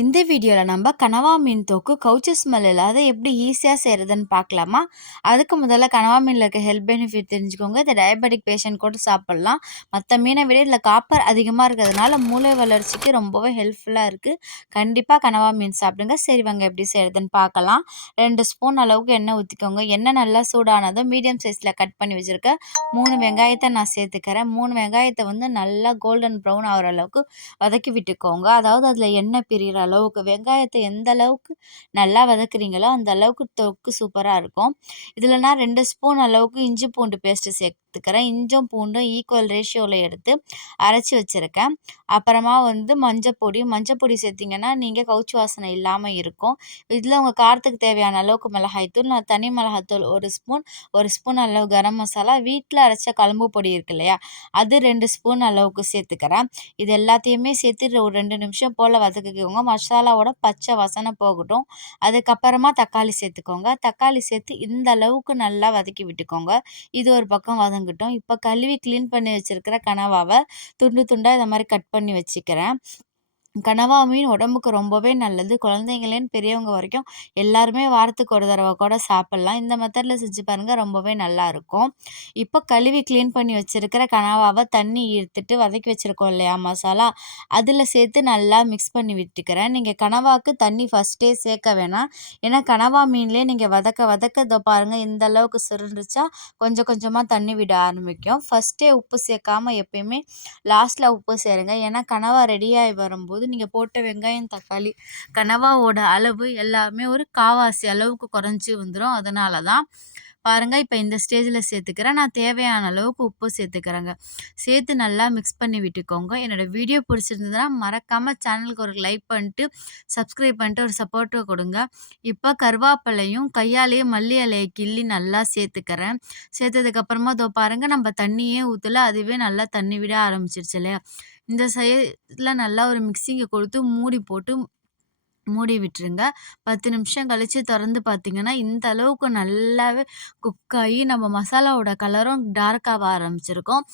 இந்த வீடியோவில் நம்ம கனவா மீன் தொக்கு கவுச்சி ஸ்மெல் இல்லாத எப்படி ஈஸியாக செய்கிறதுன்னு பார்க்கலாமா? அதுக்கு முதல்ல கனவா மீனில் இருக்க ஹெல்த் பெனிஃபிட் தெரிஞ்சுக்கோங்க. இதை டயபெட்டிக் பேஷண்ட் கூட சாப்பிட்லாம். மற்ற மீனை விட இதில் காப்பர் அதிகமாக இருக்கிறதுனால மூளை வளர்ச்சிக்கு ரொம்பவே ஹெல்ப்ஃபுல்லாக இருக்குது கண்டிப்பாக கனவா மீன் சாப்பிடுங்க. சரி வாங்க எப்படி செய்கிறதுன்னு பார்க்கலாம். ரெண்டு ஸ்பூன் அளவுக்கு எண்ணெய் ஊற்றிக்கோங்க எண்ணெய் நல்லா சூடானதும் மீடியம் சைஸில் கட் பண்ணி வச்சுருக்கேன் மூணு வெங்காயத்தை நான் சேர்த்துக்கிறேன். மூணு வெங்காயத்தை வந்து நல்லா கோல்டன் ப்ரௌன் ஆகிற அளவுக்கு வதக்கி விட்டுக்கோங்க. அதாவது அதில் எண்ணெய் பிரிகிற அளவுக்கு வெங்காயத்தை எந்த அளவுக்கு நல்லா வதக்குறீங்களோ அந்த அளவுக்கு தொக்கு சூப்பராக இருக்கும். இதில் நான் ரெண்டு ஸ்பூன் அளவுக்கு இஞ்சி பூண்டு பேஸ்ட்டு எடுத்துக்கிறேன். இஞ்சும் பூண்டும் ஈக்குவல் ரேஷியோவில் எடுத்து அரைச்சி வச்சுருக்கேன். அப்புறமா வந்து மஞ்சப்பொடி மஞ்சப்பொடி சேர்த்திங்கன்னா நீங்கள் கவுச்சி வாசனை இல்லாமல் இருக்கும். இதில் உங்கள் காரத்துக்கு தேவையான அளவுக்கு மிளகாய்த்தூள் நான் தனி மிளகாய்த்தூள் ஒரு ஸ்பூன் ஒரு ஸ்பூன் அளவு கரம் மசாலா வீட்டில் அரைச்ச கலம்பு பொடி இருக்கு இல்லையா அது ரெண்டு ஸ்பூன் அளவுக்கு சேர்த்துக்கிறேன். இது எல்லாத்தையுமே சேர்த்து ஒரு ரெண்டு நிமிஷம் போல் வதக்கிக்கோங்க. மசாலாவோட பச்சை வாசனை போகட்டும். அதுக்கப்புறமா தக்காளி சேர்த்துக்கோங்க. தக்காளி சேர்த்து இந்த அளவுக்கு நல்லா வதக்கி விட்டுக்கோங்க. இது ஒரு பக்கம் வதங்கட்டும் இப்போ கழுவி க்ளீன் பண்ணி வச்சுருக்கிற கனவாவை துண்டு துண்டாக இந்த மாதிரி கட் பண்ணி வச்சுக்கிறேன். கனவா மீன் உடம்புக்கு ரொம்பவே நல்லது. குழந்தைங்களேன்னு பெரியவங்க வரைக்கும் எல்லாருமே வாரத்துக்கு ஒரு தடவை கூட சாப்பிட்லாம். இந்த மெத்தடில் செஞ்சு பாருங்கள் ரொம்பவே நல்லாயிருக்கும் இப்போ கழுவி க்ளீன் பண்ணி வச்சுருக்கிற கனவாவை தண்ணி ஈர்த்துட்டு வதக்கி வச்சுருக்கோம் இல்லையா மசாலா? அதில் சேர்த்து நல்லா மிக்ஸ் பண்ணி விட்டுக்கிறேன். நீங்கள் கனவாக்கு தண்ணி ஃபஸ்ட்டே சேர்க்க வேணாம். ஏன்னா கனவா மீன்லேயே நீங்கள் வதக்க வதக்க இதோ பாருங்கள் இந்த அளவுக்கு சுருண்டுச்சா கொஞ்சம் கொஞ்சமாக தண்ணி விட ஆரம்பிக்கும். ஃபஸ்ட்டே உப்பு சேர்க்காமல் எப்பயுமே லாஸ்ட்டில் உப்பு சேருங்க. ஏன்னா கனவா ரெடியாகி வரும்போது நீங்கள் போட்ட வெங்காயம் தக்காளி கனவாவோட அளவு எல்லாமே ஒரு காவாசி அளவுக்கு குறைஞ்சி வந்துடும் அதனால தான் பாருங்கள் இப்போ இந்த ஸ்டேஜில் சேர்த்துக்கிறேன். நான் தேவையான அளவுக்கு உப்பு சேர்த்துக்கிறேங்க. சேர்த்து நல்லா மிக்ஸ் பண்ணி விட்டுக்கோங்க. என்னோடய வீடியோ பிடிச்சிருந்ததுன்னா மறக்காமல் சேனலுக்கு ஒரு லைக் பண்ணிட்டு சப்ஸ்கிரைப் பண்ணிட்டு ஒரு சப்போர்ட்டை கொடுங்க. இப்போ கருவேப்பிலையும் கையாலேயும் மல்லி இலையை கிள்ளி நல்லா சேர்த்துக்கிறேன். சேர்த்ததுக்கப்புறமா இதோ பாருங்கள் நம்ம தண்ணியே ஊற்றல அதுவே நல்லா தண்ணி விட ஆரம்பிச்சிருச்சு இல்லையா? இந்த சைடில் நல்லா ஒரு மிக்சிங்கை கொடுத்து மூடி போட்டு மூடி விட்டுருங்க. பத்து நிமிஷம் கழித்து திறந்து பார்த்தீங்கன்னா இந்த அளவுக்கு நல்லாவே குக் ஆகி நம்ம மசாலாவோட கலரும் டார்க்காக ஆரம்பிச்சிருக்கோம்.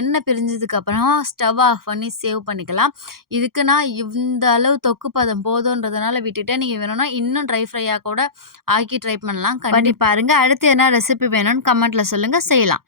எண்ணெய் பிரிஞ்சதுக்கப்புறமா ஸ்டவ் ஆஃப் பண்ணி சேவ் பண்ணிக்கலாம். இதுக்கு நான் இந்த அளவு தொக்கு பதம் போதுன்றதுனால விட்டுட்டு நீங்கள் வேணும்னா இன்னும் ட்ரை ஃப்ரையாக கூட ஆக்கி ட்ரை பண்ணலாம். பண்ணி பாருங்கள் அடுத்து என்ன ரெசிபி வேணும்னு கமெண்ட்டில் சொல்லுங்கள் செய்யலாம்.